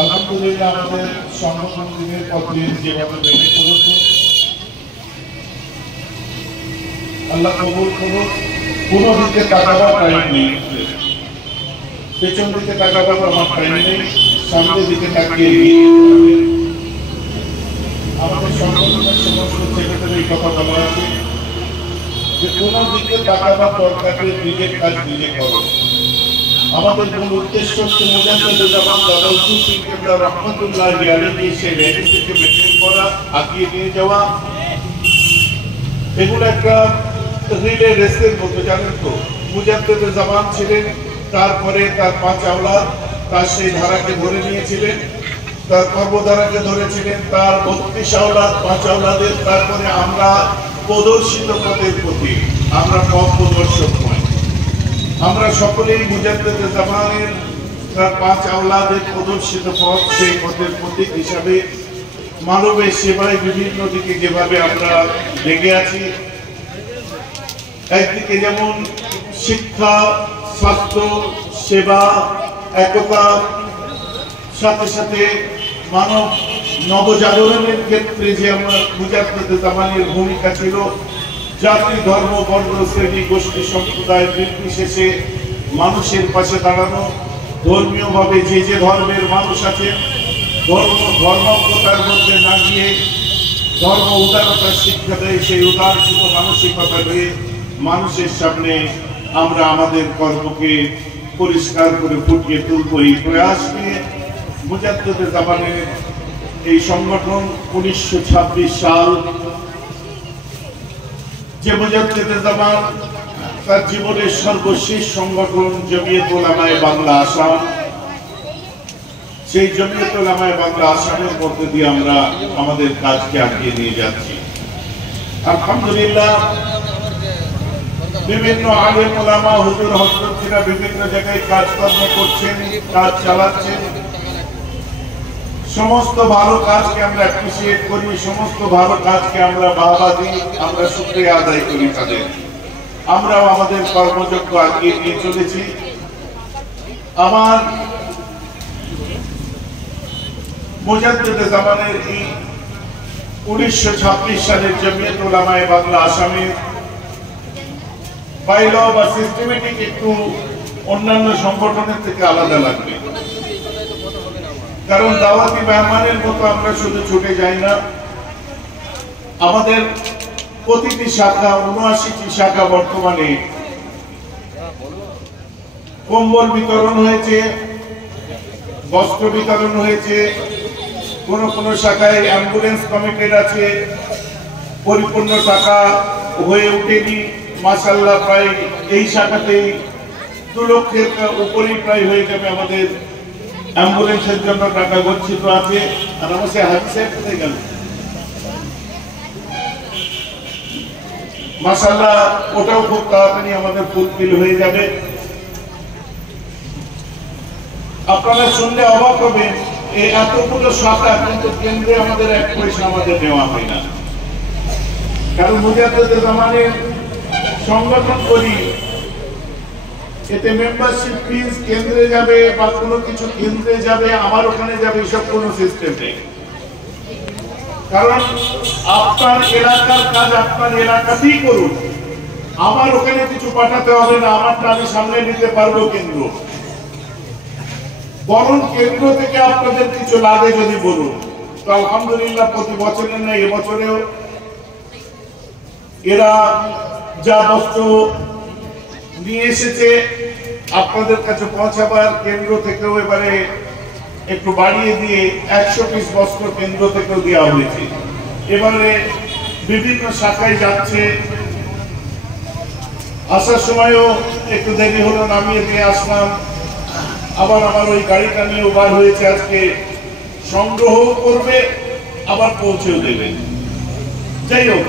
আলহামদুলিল্লাহ আমাদের সংগঠন দিনের পর দিন যেভাবে বেড়ে চলেছে, আল্লাহ কবুল করুন। কোনো দিকে তাকাবার টাইম নেই, পেছন দিকে তাকাবার আমার টাইম নেই, সামনের দিকে তাকিয়ে আমাদের সংগঠনের সমস্ত সেক্রেটারি কথা বলা আছে যে কোনো দিকে তাকাবার দরকার নেই, নিজের কাজ নিজে করো। আমাদের মূল উদ্দেশ্য হচ্ছে মুজাহিদুজ্জামান দাদাউদ্দিন কিবলা রাহমাতুল্লাহি আলাইহি সেই রেজিস্ট্রিকে মেনটেন করা, আগিয়ে নিয়ে যাওয়া। এগুলো একটা রিলে রেসের মতো, জানেন তো। মুজাহিদুজ্জামান ছিলেন, তারপরে তার 5 আওলাদ তার সেই ধারাকে ধরে নিয়েছিলেন, তার কর্মধারাকে ধরেছিলেন, তার 32 আওলাদ 5 আওলাদের। তারপরে আমরা প্রদর্শিত পথের প্রতি আমরা পথ প্রদর্শক নয়, আমরা সকলেই মুজাহিদুজ্জামানের তার 5 আওলাদের প্রদর্শিত পথ, সেই পথের প্রতীক হিসাবে মানবের সেবায় বিভিন্ন দিকে যেভাবে আমরা লেগে আছি। একদিকে যেমন শিক্ষা, স্বাস্থ্য, সেবা, একতা, সাথে সাথে মানব নবজাগরণের ক্ষেত্রে যে আমার মুজাহিদুজ্জামানের ভূমিকা ছিল, জাতি, ধর্ম, বর্ণ, শ্রেণী, গোষ্ঠী, সম্প্রদায় নির্বিশেষে মানুষের পাশে দাঁড়ানো। ধর্মীয়ভাবে যে যে ধর্মের মানুষ আছে, ধর্মজ্ঞতার মধ্যে না গিয়ে ধর্ম উদারতার শিক্ষা দেয়, সেই উদারচিত মানসিকতা দিয়ে মানুষের সামনে আমরা আমাদের কর্মকে পরিষ্কার করে ফুটিয়ে তুলব। এই প্রয়াস নিয়ে মুজাহিদুজ্জামানের এই সংগঠন 1926 সাল, যে মুজাহিদুজ্জামান তার জীবনের সর্বশেষ সংগঠন জমিয়ত উলামায়ে বাংলা আসাম, সেই জমিয়ত উলামায়ে বাংলা আসামের মধ্যে দিয়ে আমরা আমাদের কাজকে আগিয়ে নিয়ে যাচ্ছি। আলহামদুলিল্লাহ বিভিন্ন আলেম ওলামা, হুজুর হযরতরা বিভিন্ন জায়গায় কাজকর্ম করছেন, কাজ চালাচ্ছেন। সমস্ত ভালো কাজকে আমরা অ্যাপ্রিসিয়েট করি, সমস্ত ভালো কাজকে আমরা বাহবা দিই, আমরা শুকরিয়া আদায় করি তাদের। আমরাও আমাদের কর্মযজ্ঞ আগিয়ে নিয়ে চলেছি। আমার মুজাহিদুজ্জামানের এই 1926 সালের জমিয়ত উলামায়ে বাংলা আসামের বাইল বা সিস্টেমেটিক একটু অন্যান্য সংগঠনের থেকে আলাদা লাগবে, কারণ দাওয়াতি মেহমানের মতো আমরা শুধু ছুটে যাই না। আমাদের প্রতিটি শাখা, 79টি শাখা, বর্তমানে কম্বল বিতরণ হয়েছে, বস্ত্র বিতরণ হয়েছে। কোন কোন শাখায় অ্যাম্বুলেন্স কমিটেড আছে, পরিপূর্ণ টাকা হয়ে উঠেনি। মাশাআল্লাহ প্রায় এই শাখাতেই 2 লক্ষের উপরেই প্রায় হয়ে যাবে আমাদের অ্যাম্বুলেন্সের জন্য টাকা গচ্ছিত আছে। আর আমার সে হাদিসে কোথায় গেল? মাশাআল্লাহ ওটাও খুব তাড়াতাড়ি আমাদের ফুলফিল হয়ে যাবে। আপনারা শুনলে অবাক হবেন, এই এতগুলো শাখা, কিন্তু কেন্দ্রে আমাদের 1 পয়সা আমাদের নেওয়া হয় না। কারণ মুজাহিদুজ্জামানের সংগঠন করি, এতে মেম্বারশিপ ফিজ কেন্দ্রে যাবে বা কোনো কিছু কেন্দ্রে যাবে, আমার ওখানে যাবে, এসব কোনো সিস্টেম নেই। কারণ আপনার এলাকার কাজ আপনার এলাকাতেই করুন, আমার ওখানে কিছু পাঠাতে হবে না, আমারটা আমি সামনে নিতে পারবো কেন্দ্র। বরং কেন্দ্র থেকে আপনাদের কিছু লাগে যদি বলুন। তো আলহামদুলিল্লাহ প্রতি বছরের না এবছরেও এরা যা বস্তু নিয়ে এসেছে আপনাদের কাছে পৌঁছাবার, কেন্দ্র থেকেও এবারে একটু বাড়িয়ে দিয়ে 100 পিস বস্ত্র কেন্দ্র থেকেও দেওয়া হয়েছে। এবারে বিভিন্ন শাখায় যাচ্ছে। আসার সময়ও একটু দেরি হলো, নামিয়ে দিয়ে আসলাম। আবার আমার ওই গাড়িটা নিয়ে বার হয়েছে, আজকে সংগ্রহ করবে, আবার পৌঁছেও দেবে। যাই হোক,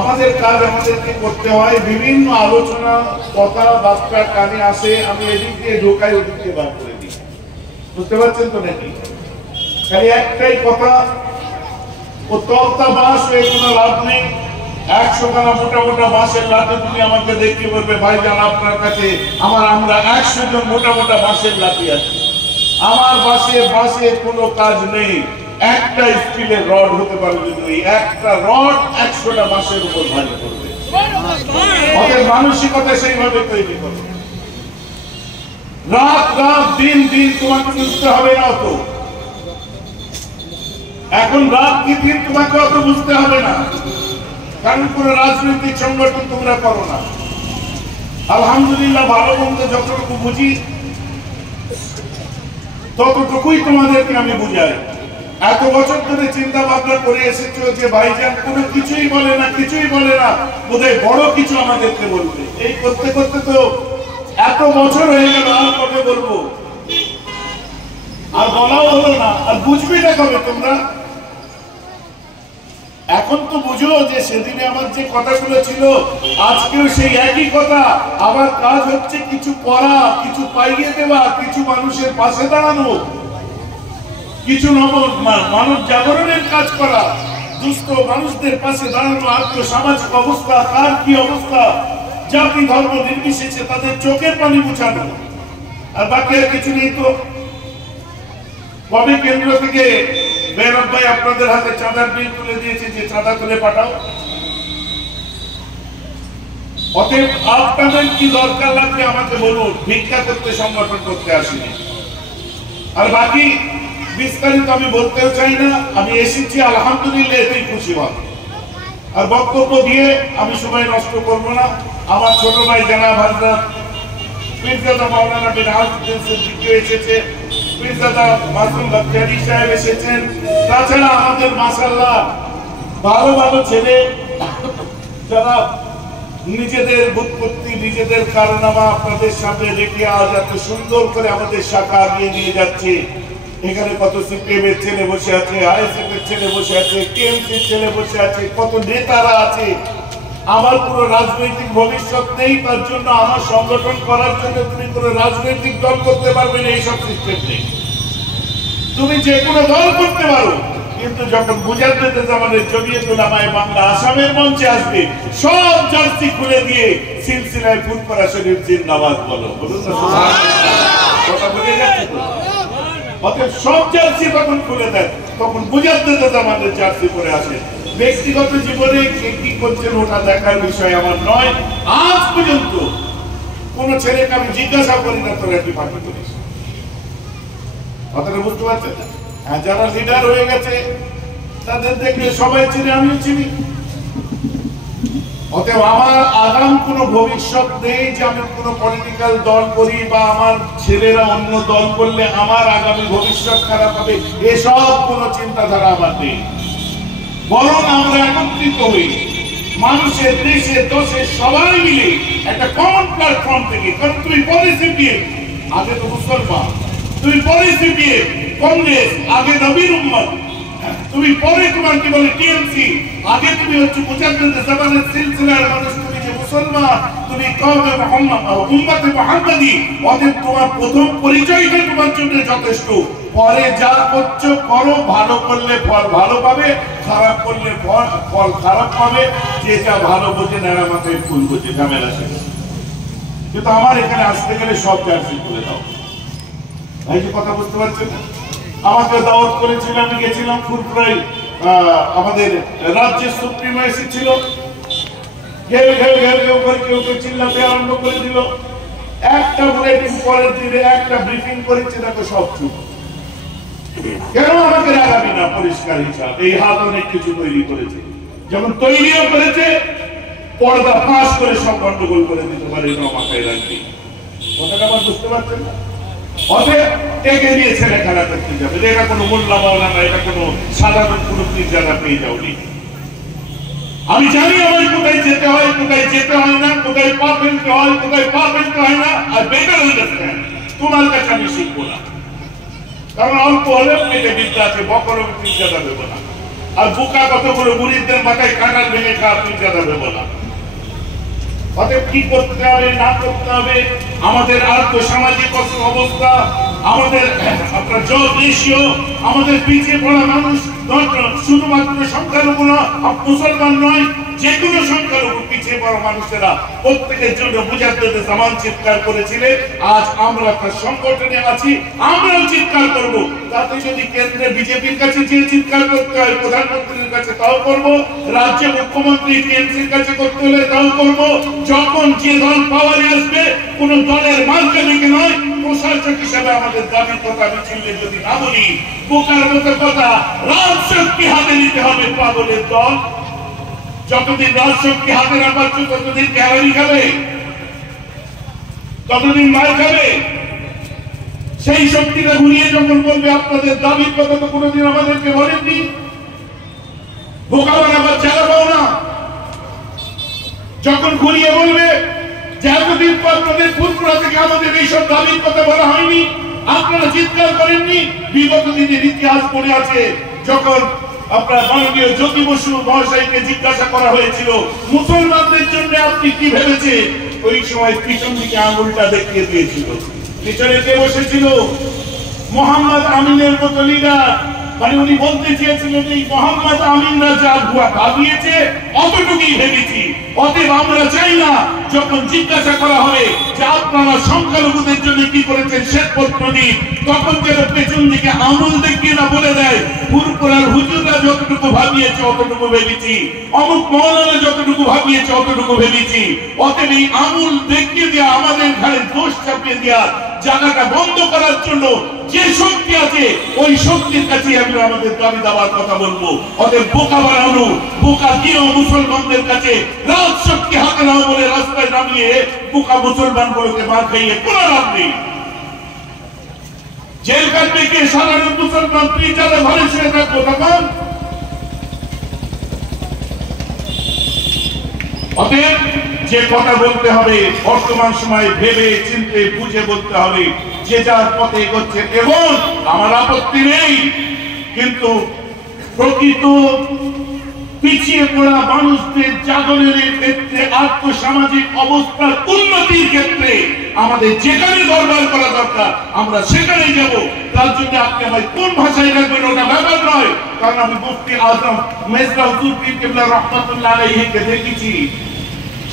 আমাদের কাজ আমাদেরকে করতে হয়। বিভিন্ন আলোচনা, কথাবার্তা কানে আসে, আমি এদিক দিয়ে ঢোকাই, ওদিক দিয়ে বার করে দিই। বুঝতে পারছেন তো নাকি? খালি একটাই কথা, ও তলতা বাস হয়ে কোনো লাভ নেই। 100খানা মোটা মোটা বাঁশের লাঠি তুমি আমাকে দেখতে বলবে ভাইজান আপনার কাছে আমরা 100 জন মোটা মোটা বাঁশের লাঠি আছে, আমার বাঁশে কোনো কাজ নেই। একটা স্টিলের রড হতে পারে যদি একটা রড 100টা বাঁশের উপর ভারী করবে। ওদের মানসিকতা সেইভাবে তৈরি করবে। রাত রাত দিন দিন তোমাকে বুঝতে হবে না অত, এখন রাত কি দিন তোমাকে অত বুঝতে হবে না, কারণ কোন রাজনৈতিক সংগঠন তোমরা করো না। আলহামদুলিল্লাহ ভালো মন্দ যতটুকু বুঝি ততটুকুই তোমাদেরকে আমি বুঝাই। এত বছর ধরে চিন্তা ভাবনা করে এসেছো যে ভাইজান কোনো কিছুই বলে না বোধহয় বড় কিছু আমাদেরকে বলবে। এই করতে করতে তো এত বছর হয়ে গেল, আর কবে বলবো, আর বলাও হলো না, আর বুঝবে না কবে তোমরা? এখন তো বুঝো যে সেদিনে আমার যে কথাগুলো ছিল আজকেও সেই একই কথা। আবার কাজ হচ্ছে কিছু করা, কিছু পাইয়ে দেওয়া, কিছু মানুষের পাশে দাঁড়ানো, কিছু মানব জাগরণের কাজ করা, দুস্থ মানুষদের পাশে দাঁড়ানো। আজকে সামাজিক অবস্থা কার কি অবস্থা, জাতি ধর্ম নির্বিশেষে তাদের চোখের পানি মুছানো, আর বাকি আর কিছু নেই। তো কবে কেন্দ্র থেকে বেরব ভাই আপনাদের হাতে চাঁদার বিল তুলে দিয়েছে যে চাঁদা তুলে পাঠাও? অতএব আপনাদের কি দরকার লাগবে আমাকে বলুন, ভিক্ষা করতে সংগঠন করতে আসিনি। আর বাকি বিস্তারিত আমি বলতেও চাই না, আমি এসেছি আলহামদুলিল্লাহ এতেই খুশি হব। আর বক্তব্য দিয়ে আমি সময় নষ্ট করব না। আমার ছোট ভাই জানাব হযরত পীরজাদা মাওলানা বিন আলমউদ্দিন সিদ্দিকী এসেছে, পীরজাদা মাসুম বাগদাদি সাহেব এসেছেন, তাছাড়া আমাদের মাশাআল্লাহ ভালো ভালো ছেলে যারা নিজেদের বুৎপত্তি নিজেদের কারনামা আপনাদের সামনে রেখে আজ এত সুন্দর করে আমাদের শাখা আগিয়ে নিয়ে যাচ্ছে। এখানে কত সিপিএম এর ছেলে বসে আছে, আইএসএফ এর ছেলে বসে আছে, টিএমসি এর ছেলে বসে আছে, কত নেতারা আছে। আমার কোনো রাজনৈতিক ভবিষ্যৎ নেই, তার জন্য আমার সংগঠন করার জন্য তুমি কোনো রাজনৈতিক দল করতে পারবে না, এইসব সিস্টেম নেই। তুমি যে কোনো দল করতে পারো, কিন্তু যখন মুজাদ্দেদে জামানের জমিয়ত উলামায়ে বাংলা আসামের মঞ্চে আসবে, সব জার্সি খুলে দিয়ে সিলসিলায় ফুরফুরা শরীফ জিন্দাবাদ বলো, বলুন না সুবহানাল্লাহ। কথা বুঝে যাচ্ছে তো? অতএব সব জার্সি তখন খুলে দেয়, তখন মুজাদ্দেদে জামানের জার্সি পরে আসে। ব্যক্তিগত জীবনে কে কি করছেন ওটা দেখার বিষয় আমার নয়। আজ পর্যন্ত কোন ছেলেকে আমি জিজ্ঞাসা করি না তোরা কি পার্টি করিস। কথাটা বুঝতে পারছেন? যারা লিডার হয়ে গেছে তাদের দেখলে সবাই চিনি, আমিও চিনি। অতএব আমার আগাম কোনো ভবিষ্যৎ নেই যে আমি কোনো পলিটিক্যাল দল করি বা আমার ছেলেরা অন্য দল করলে আমার আগামী ভবিষ্যৎ খারাপ হবে, এসব কোনো চিন্তাধারা আমার নেই। বরং আমরা একত্রিত হই মানুষের দেশে দোষে সবাই মিলে একটা কমন প্ল্যাটফর্ম থেকে। কারণ তুমি পলিসি দিয়ে আগে তো মুসলমান, তুমি পলিসি দিয়ে কংগ্রেস, আগে নবীর উম্মত, তুমি পরে তোমার কি বলে টিএমসি, আগে তুমি হচ্ছে মুজাদ্দেদে জামানের সিলসিলার মানুষ, তুমি যে মুসলমান, তুমি কওমে মুহাম্মদ উম্মতে মুহাম্মাদি। অতএব তোমার প্রথম পরিচয়টা তোমার জন্য যথেষ্ট। পরে যা করছো করো, ভালো করলে ফল ভালো পাবে, খারাপ করলে ফল খারাপ পাবে। যে যা ভালো বোঝে নেড়া মাথায় ফুল বোঝে, ঝামেলা শেষ। কিন্তু আমার এখানে আসতে গেলে সব জার্সি খুলে দাও। ভাই যে কথা বুঝতে পারছেন না? আমাকে দাওয়াত করেছিল, আমি গেছিলাম ফুরফুরায়, আমাদের রাজ্যের সুপ্রিমো এসেছিল। ঘেউ ঘেউ ঘেউ ঘেউ করে কেউ কেউ চিল্লাতে আরম্ভ করে দিল। একটা বুলেটিন পরের দিনে একটা ব্রিফিং করেছে, দেখো সব চুপ। কেন আমাকে রাগাবি না? পরিষ্কার হিসাব। এই হাত অনেক কিছু তৈরি করেছে, যেমন তৈরিও করেছে, পর্দা ফাঁস করে সব গন্ডগোল করে দিতে পারে, এটা মাথায় রাখবি। কথাটা আবার বুঝতে পারছেন না? অতএব একে দিয়ে ছেলে খেলা করতে যাবে, এটা কোনো মোল্লা মাওলানা, এটা কোনো সাধারণ কোনো পীরজাদা পেয়ে যাওনি। আমি জানি আমার কোথায় যেতে হয়, কোথায় যেতে হয় না, কোথায় পা ফেলতে হয়, কোথায় পা ফেলতে হয় না। আর বেটার আন্ডারস্ট্যান্ড তোমার কাছে আমি শিখবো না, কারণ অল্প হলেও পেটে বিদ্যা আছে, বকরম পীরজাদা দেবো না। আর বোকা কতগুলো মুরিদদের মাথায় কাঁঠাল ভেঙে খাওয়া পীরজাদা দেবো না। অতএব কি করতে হবে না করতে হবে, আমাদের আর্থসামাজিক অবস্থা, আমাদের আপনার জব রেশিও, আমাদের পিছিয়ে পড়া মানুষ, শুধুমাত্র সংখ্যালঘু মুসলমান নয়, যে কোনো সংখ্যালঘু পিছিয়ে পড়া মানুষেরা প্রত্যেকের জন্য মুজাদ্দেদে জামান চিৎকার করেছিলেন। আজ আমরা তার সংগঠনে আছি, আমরাও চিৎকার করব। তাতে যদি কেন্দ্রে বিজেপির কাছে যে চিৎকার করতে হয়, প্রধানমন্ত্রীর কাছে তাও করব, রাজ্যে মুখ্যমন্ত্রী টিএমসির কাছে করতে হলে তাও করব। যখন যে দল পাওয়ারে আসবে, কোন দলের মার্কা দেখে নয়, প্রশাসক হিসেবে আমাদের দাবির কথা মিছিলে যদি না বলি, বোকার মতো কথা, রাজশক্তি হাতে নিতে হবে। পাগলের দল যতদিন রাজশক্তি হাতে না পাচ্ছ ততদিন ক্যালোরি খাবে, ততদিন মার খাবে। সেই শক্তিটা ঘুরিয়ে যখন বলবে আপনাদের দাবির কথা তো কোনোদিন আমাদেরকে বলেননি, বোকা বানাবার জায়গা পাও না। যখন ঘুরিয়ে বলবে যে এতদিন পর আপনাদের ফুলপুরা থেকে আমাদের এইসব দাবির কথা বলা হয়নি, আপনারা চিৎকার করেননি। বিগত দিনের ইতিহাস পড়ে আছে, যখন আপনার মাননীয় জ্যোতি বসু মহাশয়কে জিজ্ঞাসা করা হয়েছিল মুসলমানদের জন্য আপনি কি ভেবেছে, ওই সময় পিছন দিকে আঙুলটা দেখিয়ে দিয়েছিল। পিছনে কে বসেছিল? মোহাম্মদ আমিনের মতো লিডার। মানে উনি বলতে চেয়েছিলেন এই মোহাম্মদ আমিনরা যা ভুয়া ভাবিয়েছে অতটুকুই ভেবেছি। অতএব আমরা চাই না যখন জিজ্ঞাসা করা হবে যে আপনারা সংখ্যালঘুদের জন্য কি করেছেন শ্বেতপত্র দিন, তখন যেন পেছন দিকে আঙুল দেখিয়ে না বলে দেয় ফুরফুরার হুজুররা যতটুকু ভাবিয়েছে অতটুকু ভেবেছি, অমুক মৌলানা যতটুকু ভাবিয়েছে অতটুকু ভেবেছি। অতএব এই আঙুল দেখিয়ে দেওয়া, আমাদের ঘাড়ে দোষ চাপিয়ে দেওয়া জায়গাটা বন্ধ করার জন্য যে শক্তি আছে ওই শক্তির কাছে আমরা আমাদের দাবি দাবার কথা বলবো। অতএব বোকা বানানো, বোকা দিও মুসলমানদের কাছে, রাজশক্তি হাতে নাও বলে রাস্তায় নামিয়ে বোকা মুসলমানগুলোকে মার খাইয়ে কোনো লাভ নেই। জেল কাটবে কে? সাধারণ মুসলমান। তুই যারা ঘরে শুয়ে থাকবো তখন। অতএব যে কথা বলতে হবে বর্তমান সময়ে ভেবে চিন্তে বুঝে বলতে হবে। যে যার পথে এগোচ্ছেন এবং আমার আপত্তি নেই, কিন্তু প্রকৃত পিছিয়ে পড়া মানুষদের জাগরণের ক্ষেত্রে, আর্থসামাজিক অবস্থার উন্নতির ক্ষেত্রে আমাদের যেখানে দরবার করা দরকার আমরা সেখানে যাব। তার জন্য আপনি আমার কোন ভাষায় রাখবেন ওটা ব্যাপার নয়। কারণ আমি মুফতি আজম মেজবা হুজুর পীর কেবলা রহমাতুল্লাহ আলাইহিকে দেখেছি।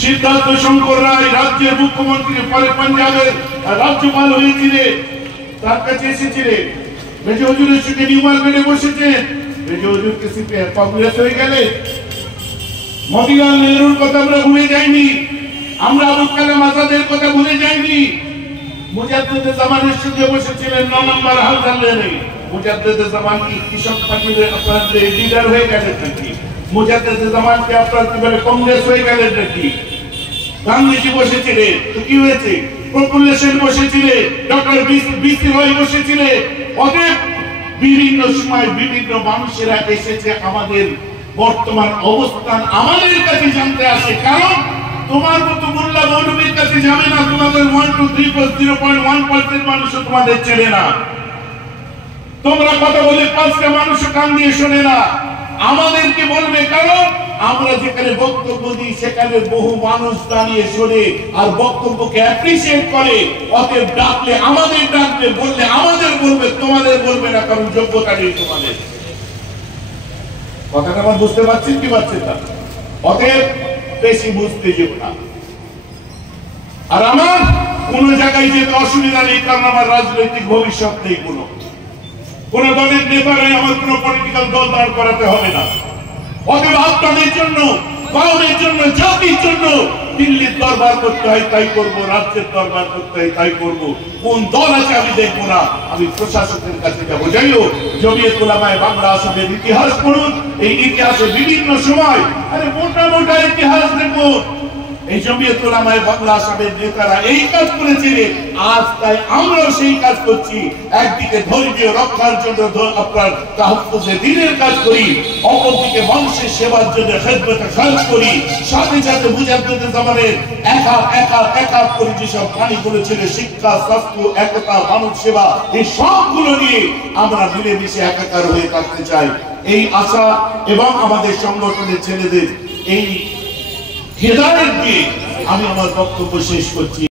সিদ্ধার্থ শঙ্কর রায় রাজ্যের মুখ্যমন্ত্রী, পরে পাঞ্জাবের রাজ্যপাল হয়েছিলেন, তার কাছে এসেছিলেন। মেজর হুজুরের সঙ্গে নিউ মার্কেটে বসেছেন। মেজর হুজুরকে সিপে কংগ্রেস হয়ে গেলে। মতিলাল নেহরুর কথা আমরা ভুলে যাইনি, আমরা আবুল কালাম আজাদের কথা ভুলে যাইনি। মুজাদ্দেদে জামানের সঙ্গে বসেছিলেন 9 নম্বর হালদার লেনে। মুজাদ্দেদে জামান কি কৃষক পার্টির আপনাদের লিডার হয়ে গেলেন নাকি? মুজাদ্দেদে জামানকে আপনার কিভাবে কংগ্রেস হয়ে গেলেন নাকি? গান্ধীজি বসেছিলেন, তো কি হয়েছে? প্রফুল্ল সেন বসেছিলেন, ডক্টর বিসি রয় বসেছিলেন। অতএব বিভিন্ন সময় বিভিন্ন মানুষেরা এসেছে আমাদের বর্তমান অবস্থান আমাদের কাছে জানতে আসে। কারণ তোমার মতো মোল্লা মৌলবীর কাছে যাবে না, তোমাদের 1 to 3 plus 0.1% মানুষও তোমাদের চেনে না। তোমরা কথা বলে 5টা মানুষও কান দিয়ে শোনে না। আমাদেরকে বলবে, কারণ আমরা যেখানে বক্তব্য দিই সেখানে বহু মানুষ দাঁড়িয়ে শোনে আর বক্তব্যকে অ্যাপ্রিসিয়েট করে। অতএব ডাকলে আমাদের ডাকবে, বললে আমাদের বলবে, তোমাদের বলবে না, কারণ যোগ্যতা নেই তোমাদের। কথাটা আমার বুঝতে পারছেন কি পারছেন না? অতএব বেশি বুঝতে যেও না। আর আমার কোন জায়গায় যেতে অসুবিধা নেই, কারণ আমার রাজনৈতিক ভবিষ্যৎ নেই। কোন দলের নেতারাই আমার কোন পলিটিক্যাল দল দাঁড় করাতে হবে না। অতএব আপনাদের জন্য, কওমের জন্য, জাতির জন্য দিল্লির দরবার করতে হয় তাই করব, রাজ্যের দরবার করতে হয় তাই করব। কোন দল আছে আমি দেখবো না, আমি প্রশাসকের কাছে যাবো। যাই হোক, জমিয়ত উলামায়ে বাংলা আসামের ইতিহাস পড়ুন। এই ইতিহাসে বিভিন্ন সময় মোটা মোটা ইতিহাস দেখুন। এই জমিয়ত উলামায়ে বাংলা আসামের নেতারা এই কাজ করেছিলেন, আজ তাই আমরাও সেই কাজ করছি। একদিকে ধর্মীয় রক্ষার জন্য আপনার তাহাফুজে দ্বীনের কাজ করি, অপরদিকে মানুষের সেবার জন্য খেদমতে খরচ করি। সাথে সাথে মুজাদ্দেদে জামানের একা করে যেসব বাণীগুলো ছিল, শিক্ষা, স্বাস্থ্য, একতা, মানব সেবা, এই সবগুলো নিয়ে আমরা মিলেমিশে একাকার হয়ে থাকতে চাই। এই আশা এবং আমাদের সংগঠনের ছেলেদের এই হেদায়েত দিয়ে আমি আমার বক্তব্য শেষ করছি।